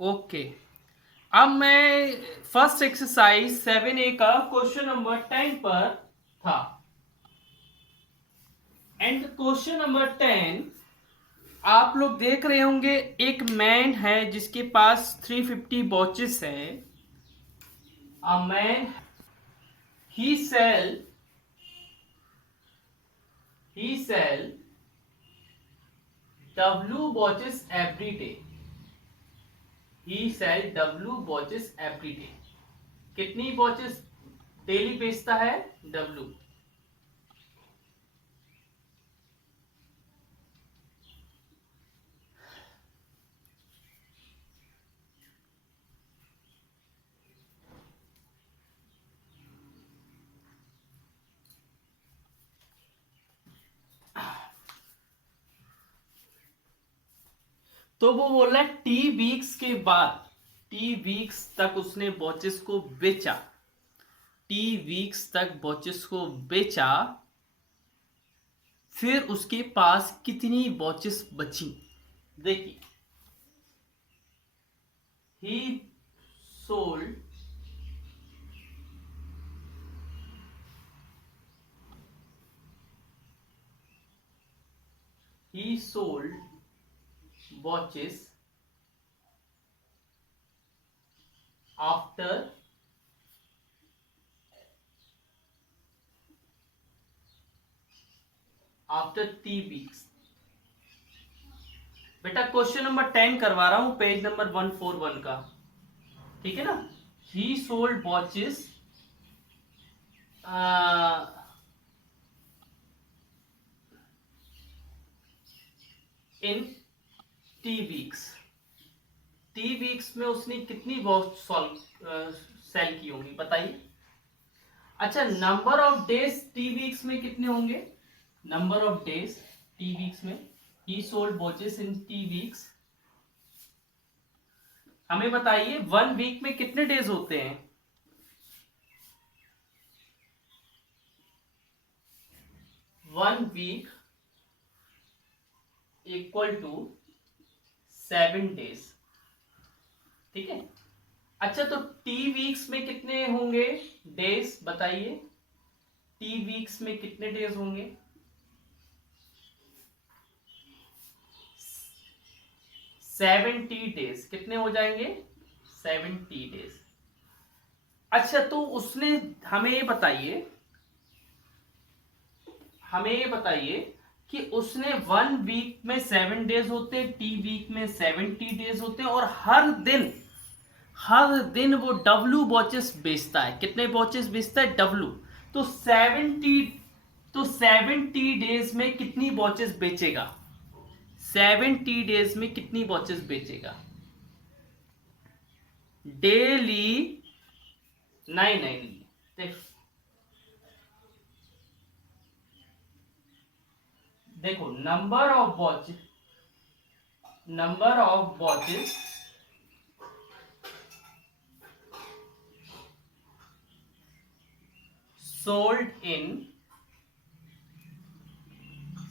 Okay. अब मैं first exercise 7A का क्वेश्चन नंबर 10 पर था। एंड क्वेश्चन नंबर 10 आप लोग देख रहे होंगे, एक मैन है जिसके पास 350 वॉचेस है। A man he sell he sell W watches every day. He sell W watches every day. कितनी वॉचेस डेली बेचता है? W। तो वो बोल रहा है टी वीक्स तक उसने वॉचेस को बेचा। टी वीक्स तक वॉचेस को बेचा, फिर उसके पास कितनी वॉचेस बची? देखिए, ही sold he sold watches after 3 weeks। बेटा क्वेश्चन नंबर 10 करवा रहा हूं, पेज नंबर 141 का, ठीक है ना। He sold watches in T weeks. T weeks में उसने कितनी वॉच सेल की होंगी बताइए। अच्छा, number of days T weeks में कितने होंगे? Number of days T weeks में, he sold watches in T weeks. हमें बताइए 1 वीक में कितने डेज होते हैं? 1 वीक इक्वल टू 7 डेज, ठीक है। अच्छा, तो टी वीक्स में कितने होंगे डेज बताइए। टी वीक्स में कितने डेज होंगे? 70 डेज। कितने हो जाएंगे? 70 डेज। अच्छा, तो उसने हमें ये बताइए कि उसने 1 वीक में 7 डेज होते हैं, टी वीक में 70 डेज होते हैं, और हर दिन वो डब्ल्यू वॉचेस बेचता है। कितने वॉचेस बेचता है? डब्ल्यू। तो 70 डेज में कितनी वॉचेस बेचेगा? 70 डेज में कितनी वॉचेस बेचेगा डेली? नहीं नहीं नहीं, देखो, number of watches sold in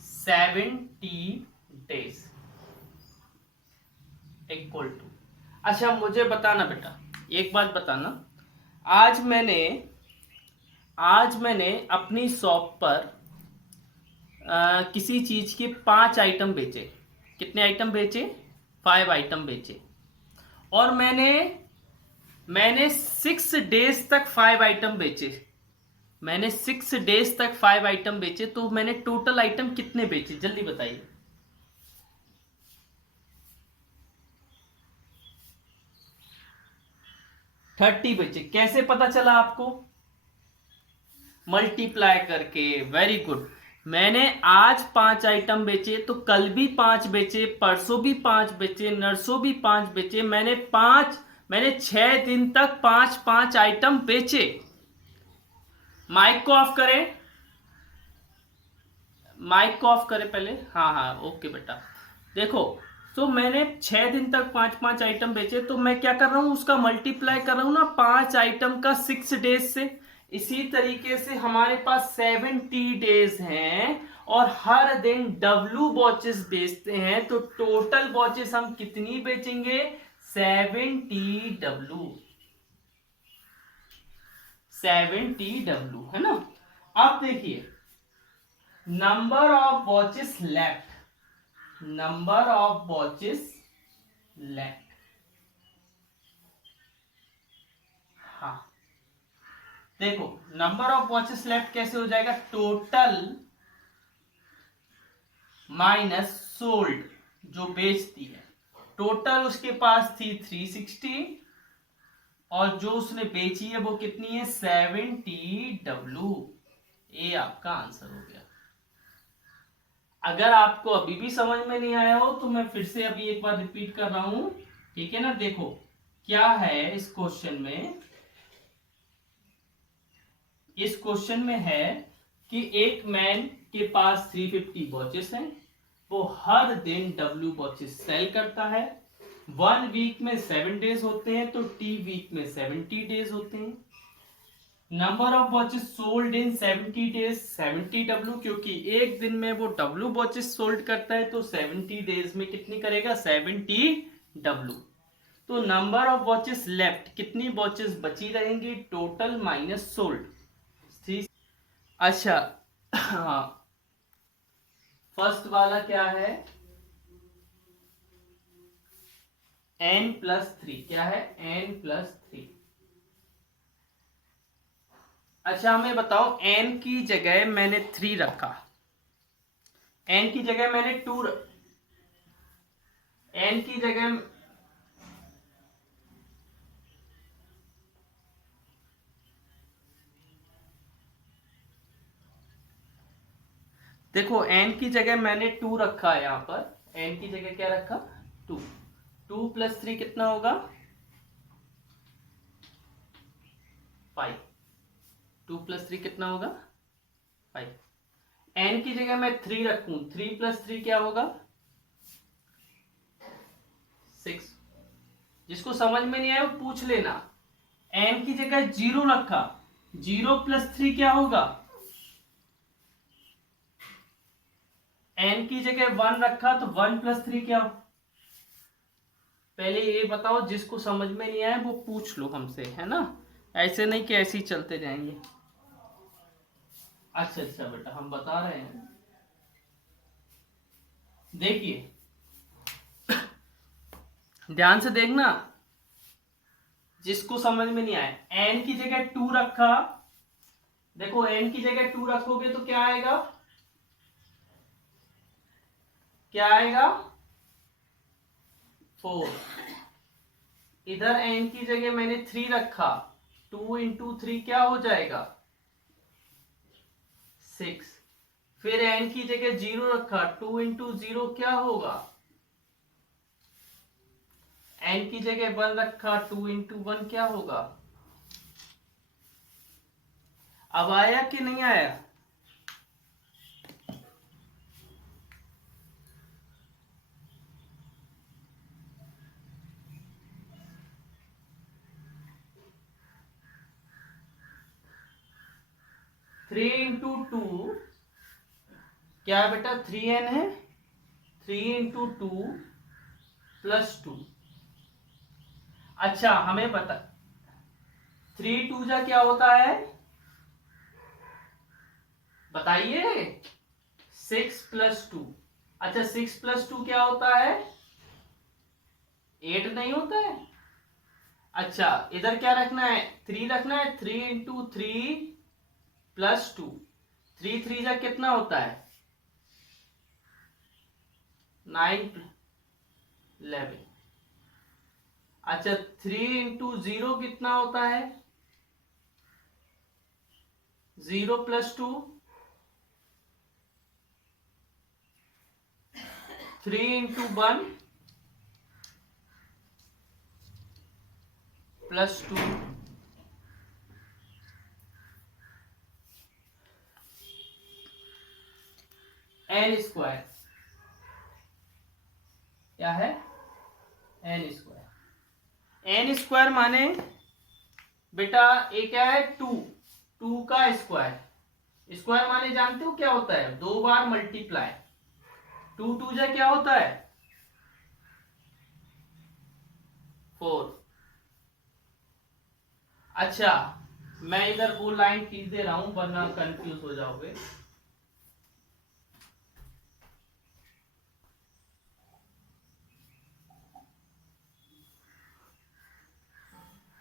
70 days equal to. अच्छा, मुझे बताना बेटा, एक बात बताना। आज मैंने आज मैंने अपनी शॉप पर किसी चीज के 5 आइटम बेचे। कितने आइटम बेचे? 5 आइटम बेचे। और मैंने 6 डेज तक 5 आइटम बेचे। मैंने 6 डेज तक 5 आइटम बेचे, तो मैंने टोटल आइटम कितने बेचे जल्दी बताइए। 30 बेचे। कैसे पता चला आपको? मल्टीप्लाई करके। Very good. मैंने आज 5 आइटम बेचे तो कल भी 5 बेचे, परसों भी 5 बेचे, नरसों भी 5 बेचे। मैंने 6 दिन तक 5 5 आइटम बेचे। माइक को ऑफ करें, माइक को ऑफ करें पहले। हाँ हाँ, ओके बेटा। देखो, तो मैंने 6 दिन तक 5 5 आइटम बेचे, तो मैं क्या कर रहा हूं, उसका मल्टीप्लाई कर रहा हूं ना 5 आइटम का 6 डेज से। इसी तरीके से हमारे पास 70 डेज हैं और हर दिन डब्ल्यू वॉचेस बेचते हैं, तो टोटल वॉचेस हम कितनी बेचेंगे? 70W, 70W है ना। अब देखिए number of watches left, number of watches left, हाँ देखो नंबर ऑफ वॉचेस लेफ्ट कैसे हो जाएगा, टोटल माइनस सोल्ड, जो बेचती है, टोटल उसके पास थी 360 और जो उसने बेची है वो कितनी है 70W। ये आपका आंसर हो गया। अगर आपको अभी भी समझ में नहीं आया हो तो मैं फिर से अभी एक बार रिपीट कर रहा हूं, ठीक है ना। देखो क्या है इस क्वेश्चन में, इस क्वेश्चन में है कि एक मैन के पास 350 वॉचेस हैं, वो हर दिन W वॉचेस सेल करता है। 1 वीक में 7 डेज होते हैं तो T वीक में 70 डेज होते हैं। Number of watches sold in 70 days 70W, क्योंकि एक दिन में वो W वॉचेस सोल्ड करता है तो 70 डेज में कितनी करेगा 70W। तो नंबर ऑफ वॉचेस लेफ्ट, कितनी वॉचेस बची रहेंगी, टोटल माइनस सोल्ड। अच्छा हाँ, फर्स्ट वाला क्या है n+3, क्या है n+3। अच्छा हमें बताओ n की जगह मैंने 3 रखा, n की जगह मैंने 2 n की जगह देखो n की जगह मैंने 2 रखा है, यहां पर n की जगह क्या रखा 2, 2+3 कितना होगा 5, 2+3 कितना होगा 5। n की जगह मैं 3 रखूं, 3+3 क्या होगा 6। जिसको समझ में नहीं आया वो पूछ लेना। n की जगह 0 रखा, 0+3 क्या होगा, n की जगह 1 रखा तो 1+3 क्या हो। पहले ये बताओ, जिसको समझ में नहीं आया वो पूछ लो हमसे, है ना, ऐसे नहीं कि ऐसे ही चलते जाएंगे। अच्छा अच्छा बेटा हम बता रहे हैं, देखिए ध्यान से देखना, जिसको समझ में नहीं आया n की जगह 2 रखा, देखो n की जगह 2 रखोगे तो क्या आएगा, क्या आएगा 4। इधर n की जगह मैंने 3 रखा, 2 इंटू 3 क्या हो जाएगा 6। फिर n की जगह 0 रखा, 2 इंटू 0 क्या होगा, n की जगह 1 रखा, 2 इंटू 1 क्या होगा। अब आया कि नहीं आया, थ्री इंटू टू क्या है बेटा 3n है, 3 इंटू 2+2। अच्छा हमें बता 3 2 जा क्या होता है बताइए, 6+2। अच्छा 6+2 क्या होता है 8 नहीं होता है। अच्छा इधर क्या रखना है 3 रखना है, 3 इंटू 3+2, 3 3 जा कितना होता है 9 11। अच्छा 3 इंटू 0 कितना होता है 0+2, 3 इंटू 1+2, n², क्या है n² माने बेटा ये क्या है 2, 2 का स्क्वायर, स्क्वायर माने जानते हो क्या होता है 2 बार मल्टीप्लाई, 2 2 जा क्या होता है 4। अच्छा, मैं इधर वो लाइन खींच दे रहा हूं वरना कंफ्यूज हो जाओगे।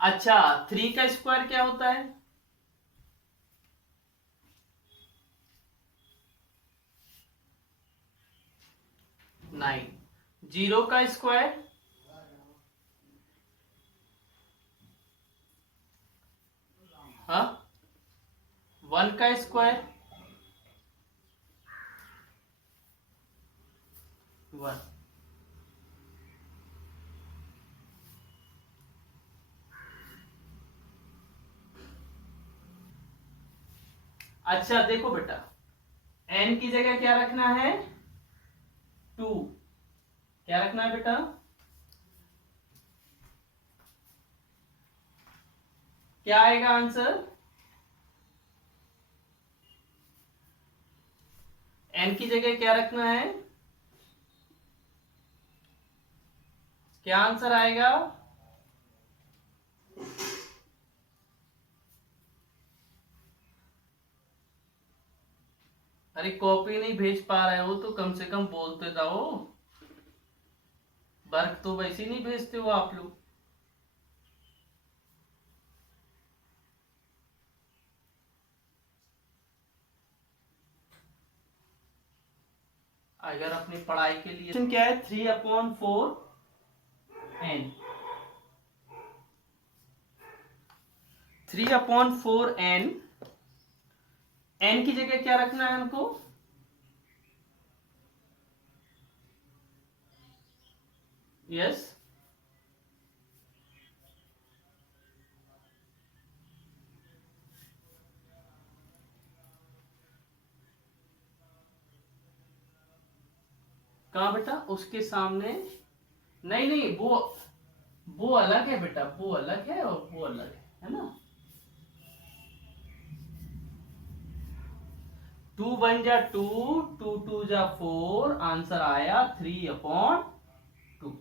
अच्छा, 3 का स्क्वायर क्या होता है? 9। 0 का स्क्वायर? हाँ, 1 का स्क्वायर? 1। अच्छा देखो बेटा, n की जगह क्या रखना है? 2। क्या रखना है बेटा? क्या आएगा आंसर? n की जगह क्या रखना है? क्या आंसर आएगा? अरे कॉपी नहीं भेज पा रहे हो तो कम से कम बोलते जाओ। वर्क तो वैसे ही नहीं भेजते हो आप लोग। अगर अपनी पढ़ाई के लिए क्या है, 3/4n। 3/4n। n की जगह क्या रखना है हमको? यस। कहा बेटा? उसके सामने? नहीं नहीं, वो अलग है बेटा, वो अलग है और वो अलग है ना। 2 1 जा 2, 2 2 जा 4, आंसर आया 3/2।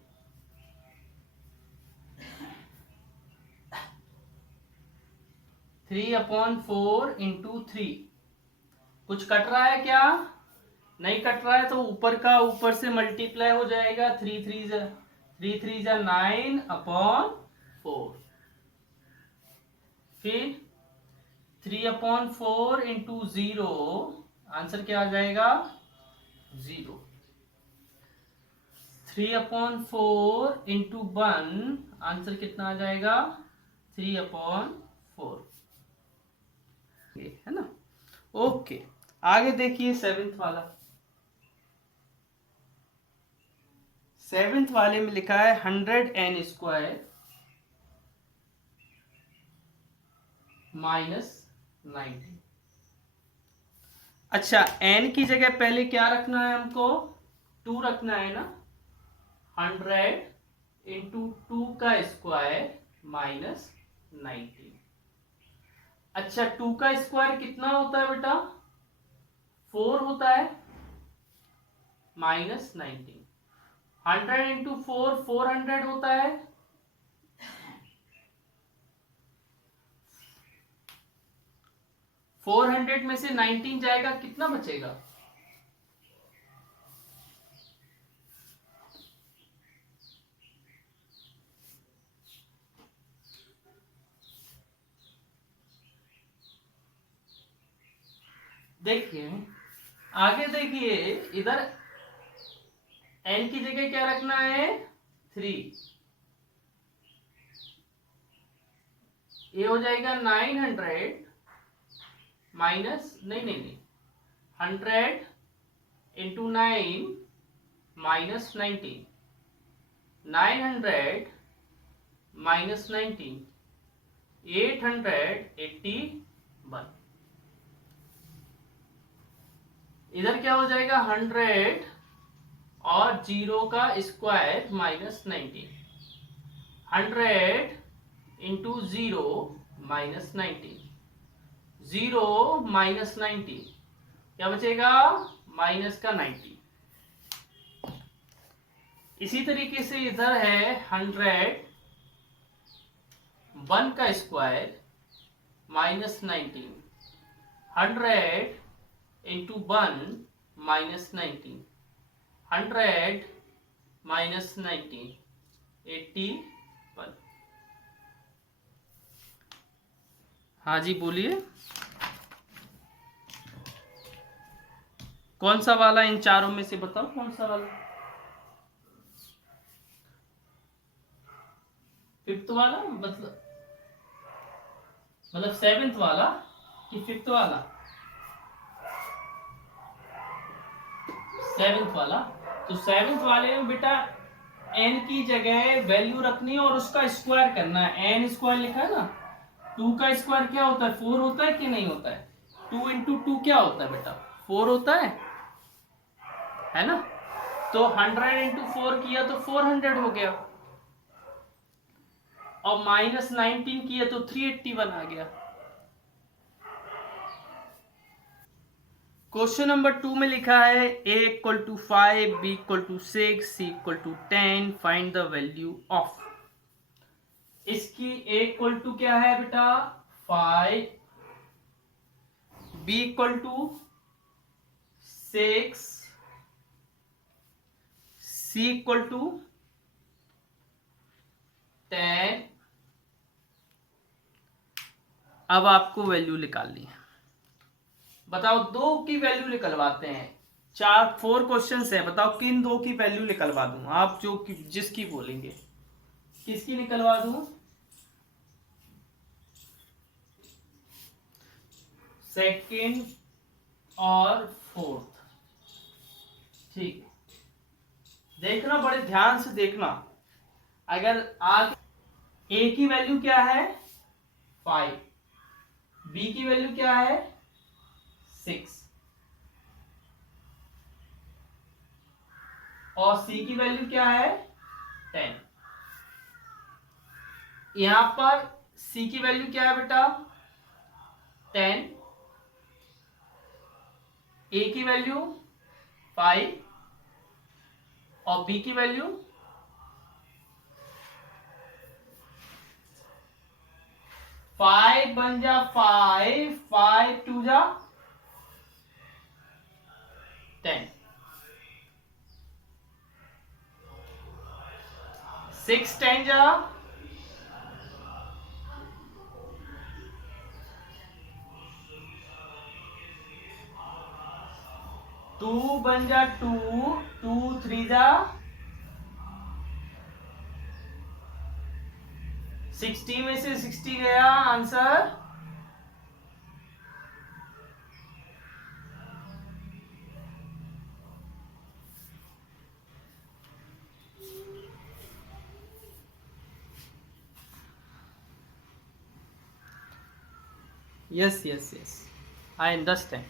3/4 इंटू 3। कुछ कट रहा है क्या? नहीं कट रहा है तो ऊपर का ऊपर से मल्टीप्लाई हो जाएगा। 3 3 9/4। फिर 3/4 इंटू 0, आंसर क्या आ जाएगा? 0। 3/4 इंटू 1, आंसर कितना आ जाएगा? 3/4। है ना। ओके, आगे देखिए सेवेंथ वाला। सेवेंथ वाले में लिखा है 100n² -90। अच्छा, n की जगह पहले क्या रखना है हमको? 2 रखना है ना। 100 इंटू 2 का स्क्वायर -90। अच्छा, 2 का स्क्वायर कितना होता है बेटा? 4 होता है। -90। 100 इंटू 4 400 होता है। 400 में से 19 जाएगा, कितना बचेगा? देखिए आगे, देखिए इधर n की जगह क्या रखना है? 3। ये हो जाएगा 900 माइनस, नहीं नहीं नहीं, 100 इंटू 9 -19। 900 -19, 881। इधर क्या हो जाएगा? 100 और 0 का स्क्वायर -19। 100 इंटू 0 -19। 0 -90, क्या बचेगा? -90। इसी तरीके से इधर है 100 1 का स्क्वायर -19, 100 इंटू 1 -19, 100 -19, 81। हाँ जी बोलिए, कौन सा वाला इन चारों में से बताओ, कौन सा वाला? फिफ्थ वाला, मतलब सेवेंथ वाला कि फिफ्थ वाला? सेवेंथ वाला। तो सेवेंथ वाले में बेटा n की जगह वैल्यू रखनी है और उसका स्क्वायर करना है। n स्क्वायर लिखा है ना, 2 का स्क्वायर क्या होता है? 4 होता है कि नहीं होता है? 2 इंटू 2 क्या होता है बेटा? 4 होता है ना? तो 100 इंटू 4 किया तो 400 हो गया, और -19 किया तो 381 आ गया। क्वेश्चन नंबर 2 में लिखा है a equal to 5, b equal to 6, c equal to 10, find the value of. इसकी a इक्वल टू क्या है बेटा? 5, b equal to 6, c equal to 10। अब आपको वैल्यू निकालनी है, बताओ। 2 की वैल्यू निकलवाते हैं, 4 क्वेश्चन है, बताओ किन 2 की वैल्यू निकलवा दूं? आप जो जिसकी बोलेंगे, किसकी निकलवा दूं? सेकंड और फोर्थ, ठीक है। देखना, बड़े ध्यान से देखना। अगर आज a की वैल्यू क्या है? 5, b की वैल्यू क्या है? 6, और c की वैल्यू क्या है? 10। यहां पर c की वैल्यू क्या है बेटा? 10, a की वैल्यू 5 और b की वैल्यू 5 बन जा 5, 5 2 जा 10, 6 10 जा 2 बन जा 2, 2 3 जा 60 में से 60 गया, answer yes yes yes, I understand.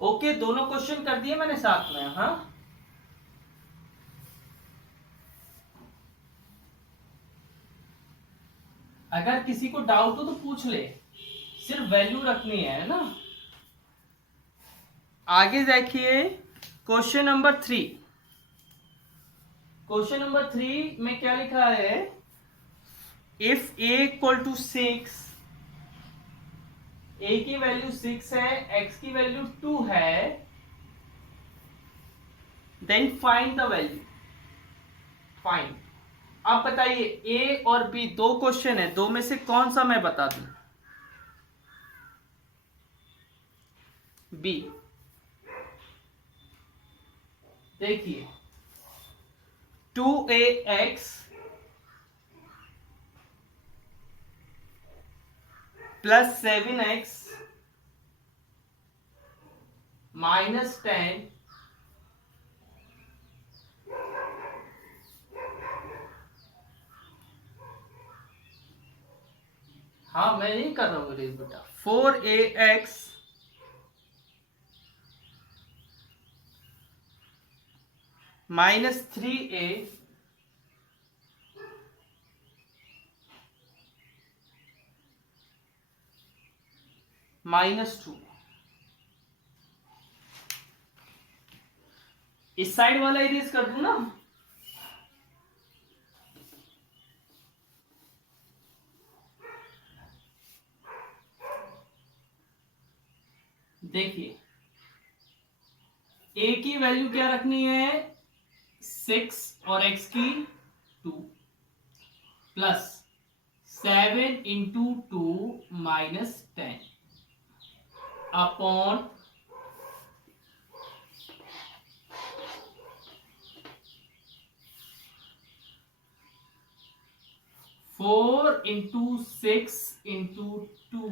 Okay, दोनों क्वेश्चन कर दिए मैंने साथ में। हाँ, अगर किसी को डाउट हो तो पूछ ले, सिर्फ वैल्यू रखनी है ना। आगे देखिए, क्वेश्चन नंबर 3। क्वेश्चन नंबर 3 में क्या लिखा है? If a equal to 6, a की वैल्यू 6 है, x की वैल्यू 2 है, then find the value. Find. अब बताइए, a और b दो क्वेश्चन है, दो में से कौन सा मैं बता दूं? b। देखिए, 2ax प्लस 7x माइनस 10 हाँ, मैं नहीं कर रहा हूँ बेटा। 4ax minus 3a -2। इस साइड वाला इरेज कर दूं ना, देखिए ए की वैल्यू क्या रखनी है 6 और एक्स की 2 plus 7 into 2 minus 10 upon 4 into 6 into 2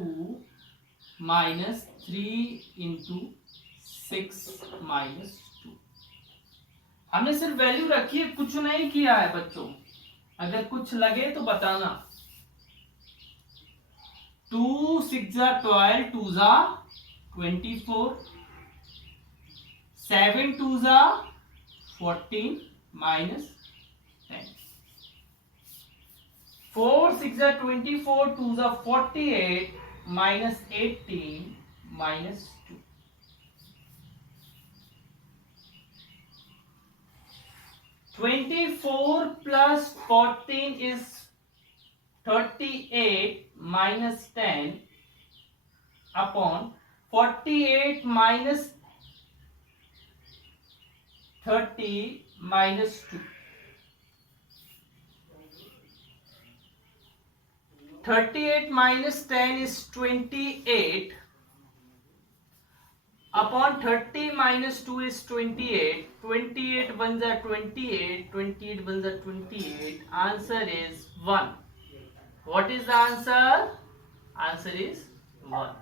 minus 3 into 6 minus 2। हमने सिर्फ वैल्यू रखी है, कुछ नहीं किया है बच्चों, अगर कुछ लगे तो बताना। 2 6 12, 2 24, 7 2 14 minus 10, 4 6 24, 2 48 minus 18 minus 2। 24 plus 14 is 38 minus 10 upon 48 minus 30 minus 2। 38 minus 10 is 28 upon 30 minus 2 is 28। 28 1 जा 28, 28 1 जा 28। Answer is 1। What is the answer? Answer is 1।